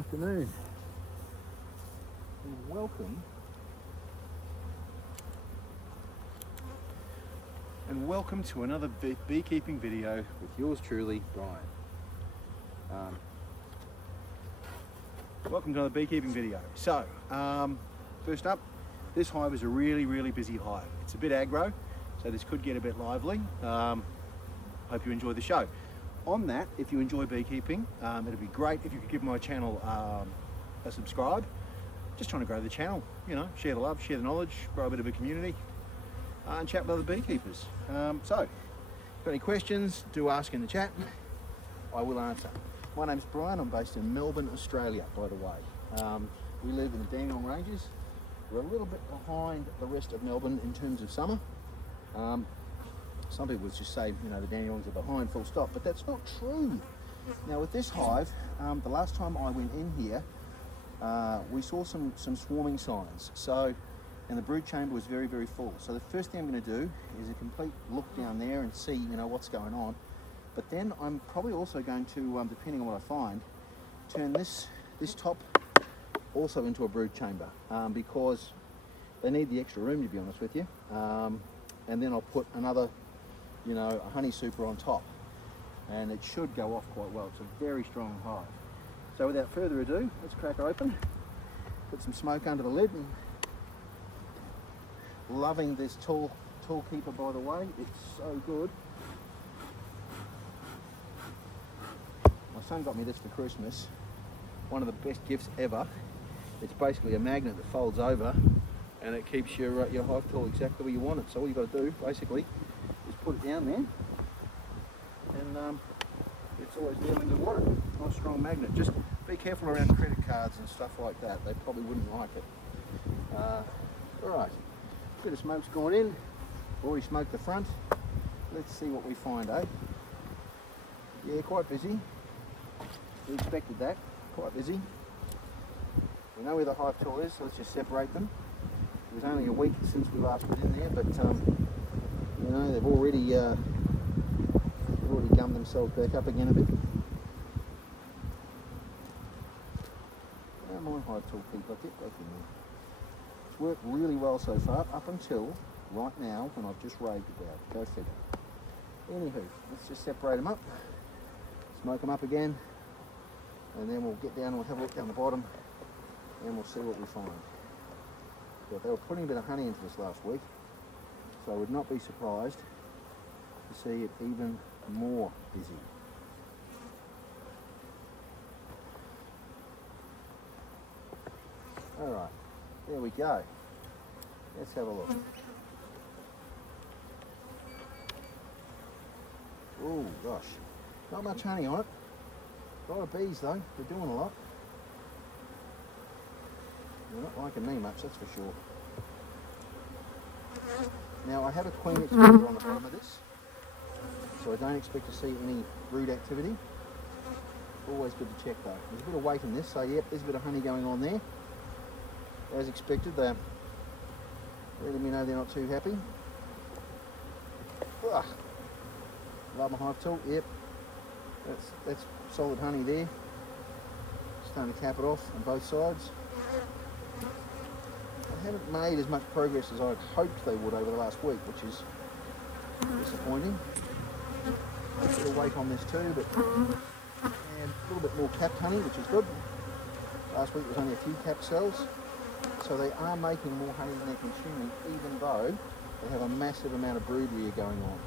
afternoon, and welcome to another beekeeping video with yours truly, Brian. Welcome to another beekeeping video. So, first up, this hive is a really busy hive. It's a bit aggro, so this could get a bit lively. Hope you enjoy the show. On that, if you enjoy beekeeping, it'd be great if you could give my channel a subscribe. Just trying to grow the channel, you know, share the love, share the knowledge, grow a bit of a community, and chat with other beekeepers. So, if you've got any questions, do ask in the chat. I will answer. My name's Brian. I'm based in Melbourne, Australia, by the way. We live in the Dandenong Ranges. We're a little bit behind the rest of Melbourne in terms of summer. Some people would just say, you know, the Dandenongs are behind, full stop, but that's not true. Now with this hive, the last time I went in here, we saw some swarming signs. So, and the brood chamber was very full. So the first thing I'm going to do is a complete look down there and see, you know, what's going on. But then I'm probably also going to, depending on what I find, turn this top also into a brood chamber because they need the extra room, to be honest with you. And then I'll put another, you know, a honey super on top, and it should go off quite well. It's a very strong hive. So without further ado, let's crack her open, put some smoke under the lid, and loving this tall keeper, by the way. It's so good. My son got me this for Christmas. One of the best gifts ever. It's basically a magnet that folds over, and it keeps your hive tool exactly where you want it. So all you've got to do, basically, is put it down there, and it's always dealing with water. Nice strong magnet. Just be careful around credit cards and stuff like that. They probably wouldn't like it. Alright, bit of smoke's gone in. Already smoked the front. Let's see what we find, eh? Yeah, quite busy. We expected that. Quite busy. We know where the hive tool is, so let's just separate them. It was only a week since we last put in there, but you know, they've already gummed themselves back up again a bit. Now my hive tool keeper, get back in there. It's worked really well so far, up until right now when I've just raved about it. Go figure. Anywho, let's just separate them up, smoke them up again, and then we'll get down and we'll have a look down the bottom, and we'll see what we find. But they were putting a bit of honey into this last week, so I would not be surprised to see it even more busy. Alright, there we go. Let's have a look. Oh gosh, not much honey on it. A lot of bees though, they're doing a lot. They're not liking me much, that's for sure. Now I have a queen excluder on the bottom of this, so I don't expect to see any brood activity. Always good to check though. There's a bit of weight in this, so yep, there's a bit of honey going on there. As expected, they're letting me know they're not too happy. Ugh. Love my hive tool, yep. That's solid honey there. Starting to cap it off on both sides. I haven't made as much progress as I'd hoped they would over the last week, which is disappointing. A bit of weight on this too, but and a little bit more capped honey, which is good. Last week there was only a few capped cells, so they are making more honey than they're consuming, even though they have a massive amount of brood rear going on.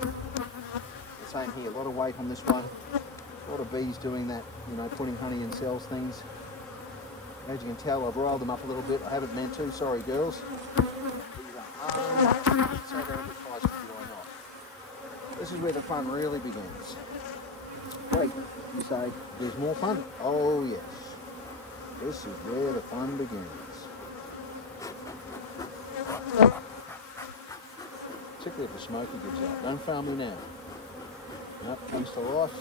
The same here, a lot of weight on this one. A lot of bees doing that, you know, putting honey in cells things. As you can tell, I've riled them up a little bit. I haven't meant to, sorry girls. This is where the fun really begins. Wait, you say, there's more fun? Oh yes, this is where the fun begins. Particularly if the smoky gives out. Don't foul me now. Nope, comes to life.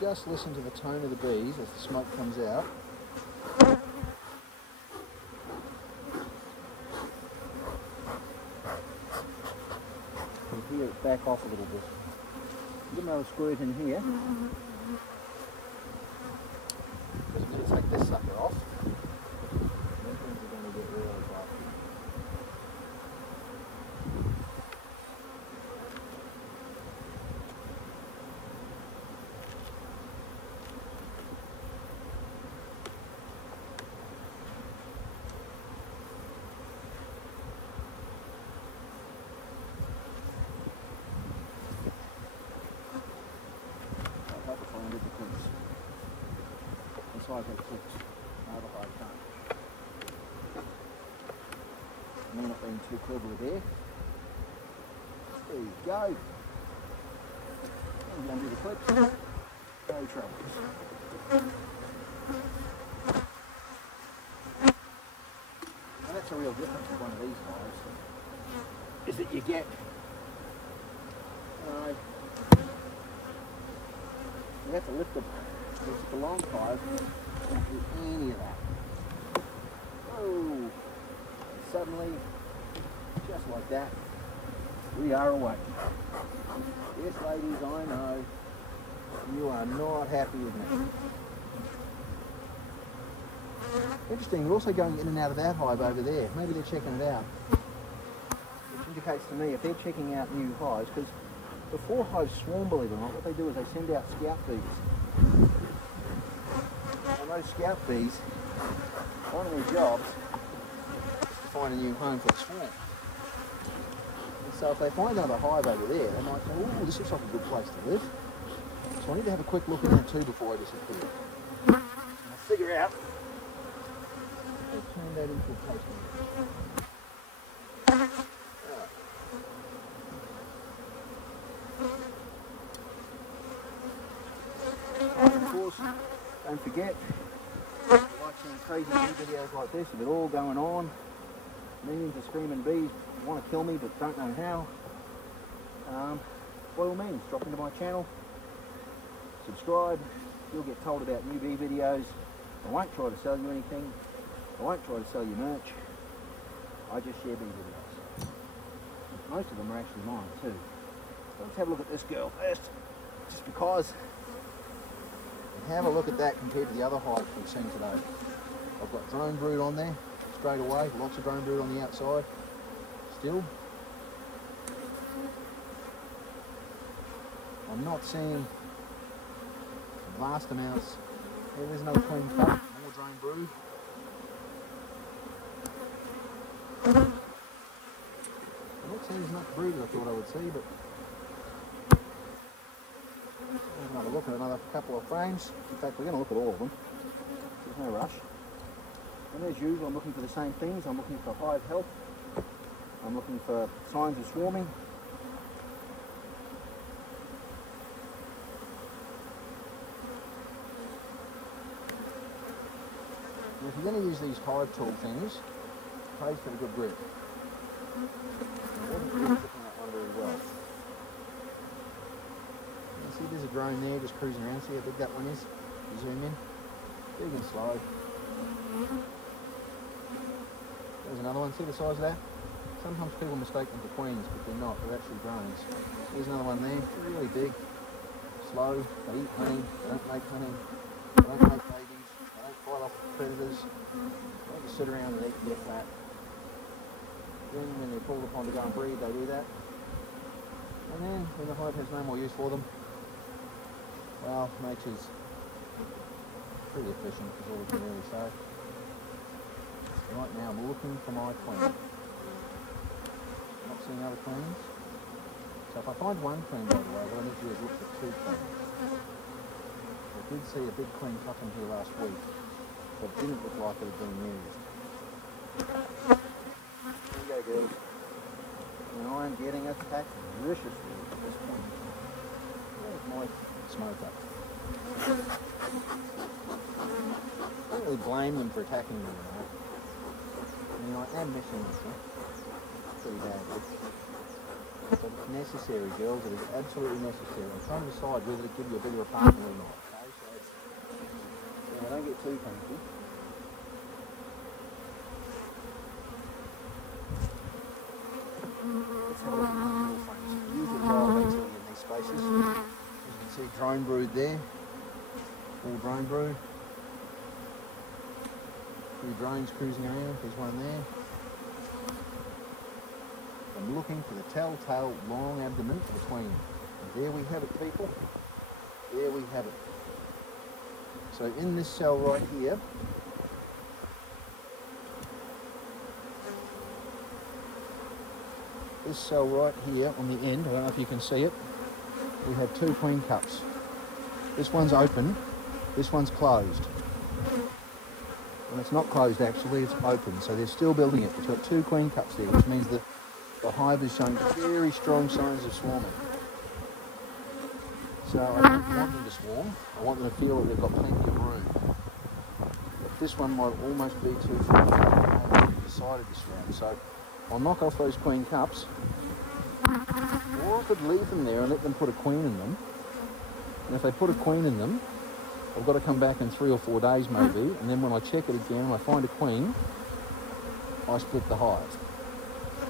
Just listen to the tone of the bees as the smoke comes out. back off a little bit. Give another squirt in here. Just need to take this sucker off. Then things are going to get really tight. Hive had clipped. No, the hive can't. Me not being too clever there. There you go. And undo the clips. No troubles. And that's a real difference with one of these hives, is that you get you have to lift them. It's a long hive, don't do any of that. Oh, and suddenly, just like that, we are away. Yes, ladies, I know, you are not happy with me. Interesting, we're also going in and out of that hive over there. Maybe they're checking it out. Which indicates to me if they're checking out new hives, because before hives swarm, believe it or not, what they do is they send out scout bees. And those scout bees, one of their jobs is to find a new home for the swarm. And so if they find another hive over there, they might say, oh, this looks like a good place to live. So I need to have a quick look at that too before I disappear. And I'll figure out how to turn that into a postman. Of course, don't forget, I like seeing crazy videos like this with it all going on. Millions of screaming bees want to kill me but don't know how. By all means, drop into my channel, subscribe, you'll get told about new bee videos. I won't try to sell you anything, I won't try to sell you merch, I just share bee videos. Most of them are actually mine too. So let's have a look at this girl first, just because. Have a look at that compared to the other hives we've seen today. I've got drone brood on there straight away, lots of drone brood on the outside still. I'm not seeing vast amounts. Yeah, there's another queen cup, more drone brood. I'm not seeing as much brood as I thought I would see, but another look at another couple of frames. In fact, we're going to look at all of them. There's no rush. And as usual, I'm looking for the same things. I'm looking for hive health. I'm looking for signs of swarming. And if you're going to use these hive tool things, it pays for a good grip. I wasn't really looking at one very well. See, there's a drone there just cruising around. See how big that one is? You zoom in. Big and slow. There's another one. See the size of that? Sometimes people mistake them for queens, but they're not. They're actually drones. Here's another one there. Really big. Slow. They eat honey. They don't make honey. They don't make babies. They don't fight off predators. They don't just sit around and eat and get fat. Then when they're called upon to go and breed, they do that. And then when the hive has no more use for them, well, nature's pretty efficient, is all we can really say. Right now I'm looking for my queen. Not seeing other queens. So if I find one queen, by the way, what I need to do is look for two queens. I did see a big queen tuck in here last week, but it didn't look like it had been used. There you go, girls. And I'm getting attacked viciously at this point. Where's my smoke up? I don't really blame them for attacking me, you know. I mean, I am missing this one pretty badly. But it's necessary, girls. It is absolutely necessary. I'm trying to decide whether to give you a bigger apartment or not. Okay, so I don't get too funky. Let's have a look at the little frames. Usually All drone brood. Few drones cruising around, there's one there. I'm looking for the telltale long abdomen for the queen. And there we have it, people. There we have it. So in this cell right here, this cell right here on the end, I don't know if you can see it, we have 2 queen cups. This one's open, this one's closed. And it's not closed actually, it's open, so they're still building it. It's got 2 queen cups there, which means that the hive is showing very strong signs of swarming. So I don't want them to swarm, I want them to feel that they've got plenty of room. But this one might almost be too full. I've already decided to swarm, so I'll knock off those queen cups, or I could leave them there and let them put a queen in them. And if they put a queen in them, I've got to come back in 3 or 4 days maybe, and then when I check it again and I find a queen, I split the hive.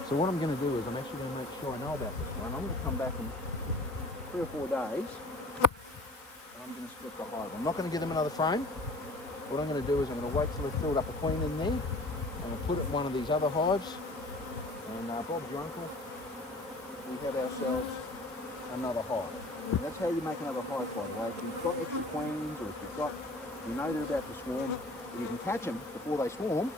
So what I'm going to do is I'm actually going to make sure I know about this one. I'm going to come back in 3 or 4 days, and I'm going to split the hive. I'm not going to give them another frame. What I'm going to do is I'm going to wait till I've filled up a queen in there. I'm going to put it in one of these other hives, and Bob's your uncle, we have ourselves another hive. And that's how you make another hive, by the way. If you've got extra queens, or if you've got, you know they're about to swarm, if you can catch them before they swarm,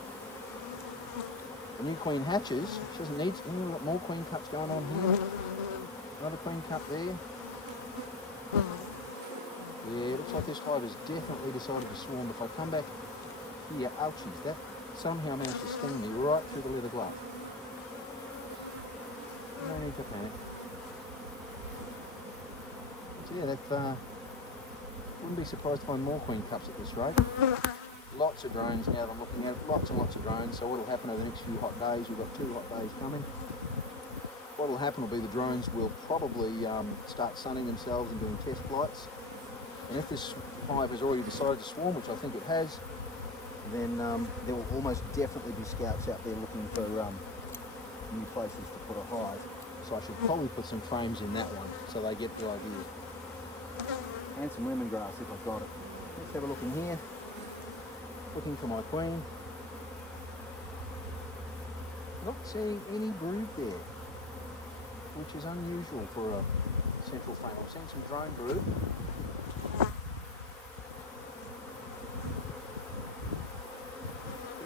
the new queen hatches. She doesn't need, we've got more queen cups going on here. Another queen cup there. Yeah, it looks like this hive has definitely decided to swarm. If I come back here, ouchies, that somehow managed to sting me right through the leather glove. No need to panic. So yeah, that wouldn't be surprised to find more queen cups at this rate. Lots of drones now that I'm looking at, lots and lots of drones. So what will happen over the next few hot days, we've got 2 hot days coming. What will happen will be the drones will probably start sunning themselves and doing test flights. And if this hive has already decided to swarm, which I think it has, then there will almost definitely be scouts out there looking for new places to put a hive. So I should probably put some frames in that one so they get the idea. And some lemongrass if I've got it. Let's have a look in here. Looking for my queen. Not seeing any brood there, which is unusual for a central frame. I'm seeing some drone brood.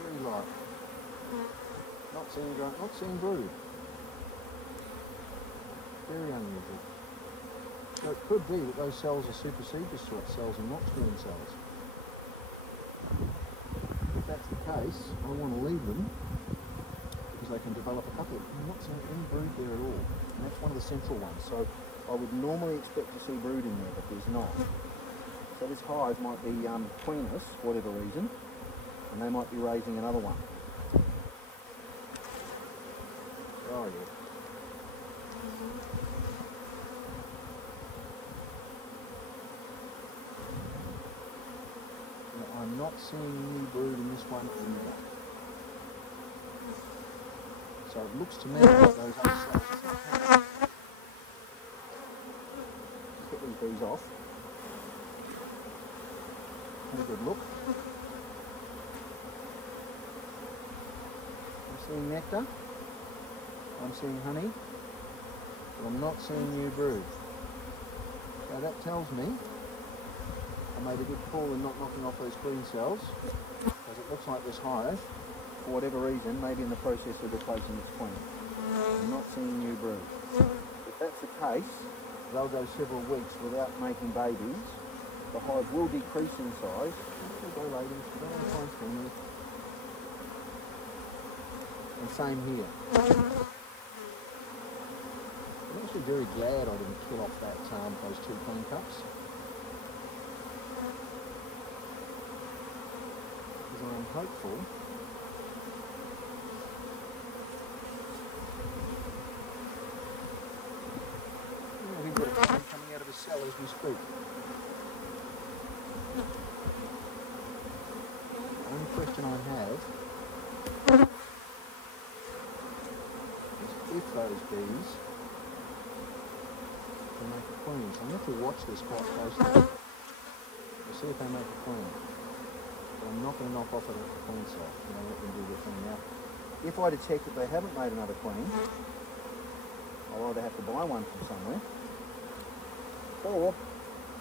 Very light. Not seeing brood. Very unusual. So it could be that those cells are superseded sort cells and not swarm cells. If that's the case, I want to leave them because they can develop a couple. I'm not seeing any brood there at all, and that's one of the central ones. So I would normally expect to see brood in there, but there's not. So this hive might be queenless, for whatever reason, and they might be raising another one. Oh yeah. I'm not seeing any brood in this one either. So it looks to me like those other cells are not happening. Get these bees off. Have a good look. I'm seeing nectar. I'm seeing honey. But I'm not seeing new brood. So that tells me I made a good call in not knocking off those queen cells, because it looks like this hive, for whatever reason, may be in the process of replacing its queen. I'm not seeing new brood. If that's the case, they'll go several weeks without making babies. The hive will decrease in size. We'll go ladies, we don't want to find queens. And same here. I'm actually very glad I didn't kill off that those 2 queen cups. I'm hopeful we've got a queen coming out of a cell as we speak. The only question I have is if those bees can make a queen. So I'm going to have to watch this quite closely. The see if they make a queen. But I'm not going to knock off at the queen side. You know, let them do their thing. Now, if I detect that they haven't made another queen, I'll either have to buy one from somewhere, or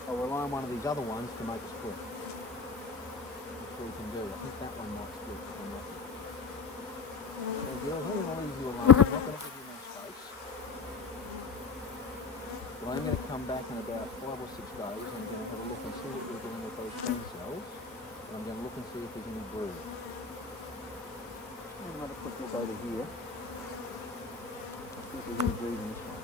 I'll rely on one of these other ones to make a split. That's what we can do. I think that one might split if I'm lucky. So girls, I'm going to leave you alone. I'm not going to give you more space. But I'm going to come back in about 5 or 6 days. I'm going to have a look and see what we're doing with those queen cells. And I'm going to look and see if there's any brood. Have another quick look over here. I think there's any brood in this one.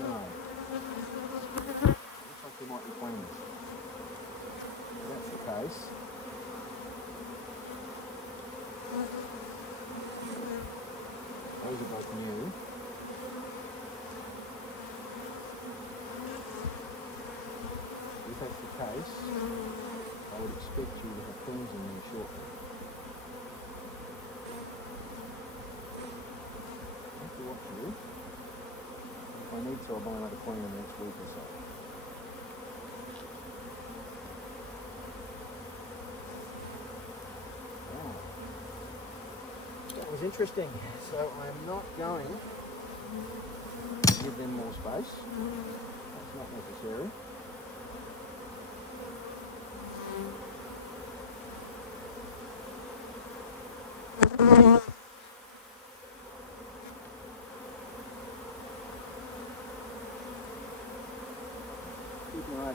No. Looks like we might be queenless. If that's the case, those are both new. If that's the case, I would expect you to have queens in them shortly. That's what to do. If I need to, I'll buy another queen in the next week or so. Wow. That was interesting. So I'm not going to give them more space. That's not necessary.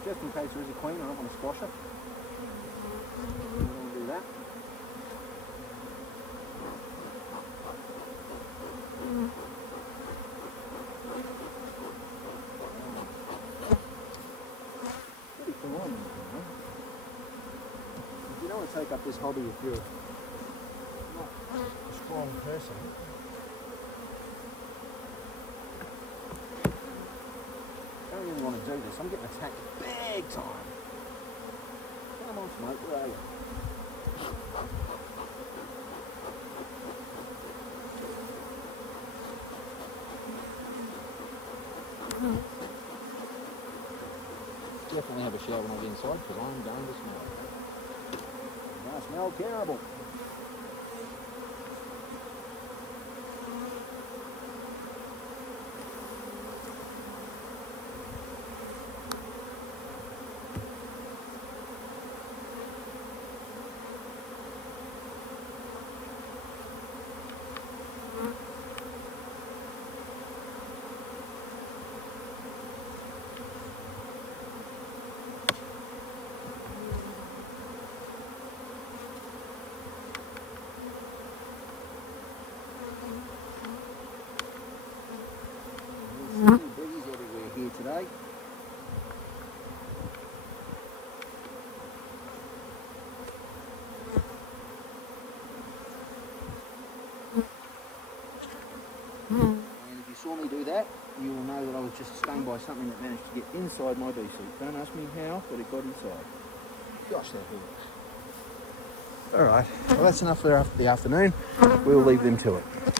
Just in case there is a queen, I don't want to squash it. I'm going to do that. Pretty phenomenal, huh? If you don't want to take up this hobby if you're not a strong person, I don't even want to do this. I'm getting attacked big time. Come on, smoke, where are you? Definitely have a shower when I get inside because I'm going to smell it. I smell terrible. Bees everywhere here today. And if you saw me do that, you will know that I was just stung by something that managed to get inside my bee suit. Don't ask me how, but it got inside. Gosh, that hurt. Alright, well that's enough for the afternoon. We'll leave them to it.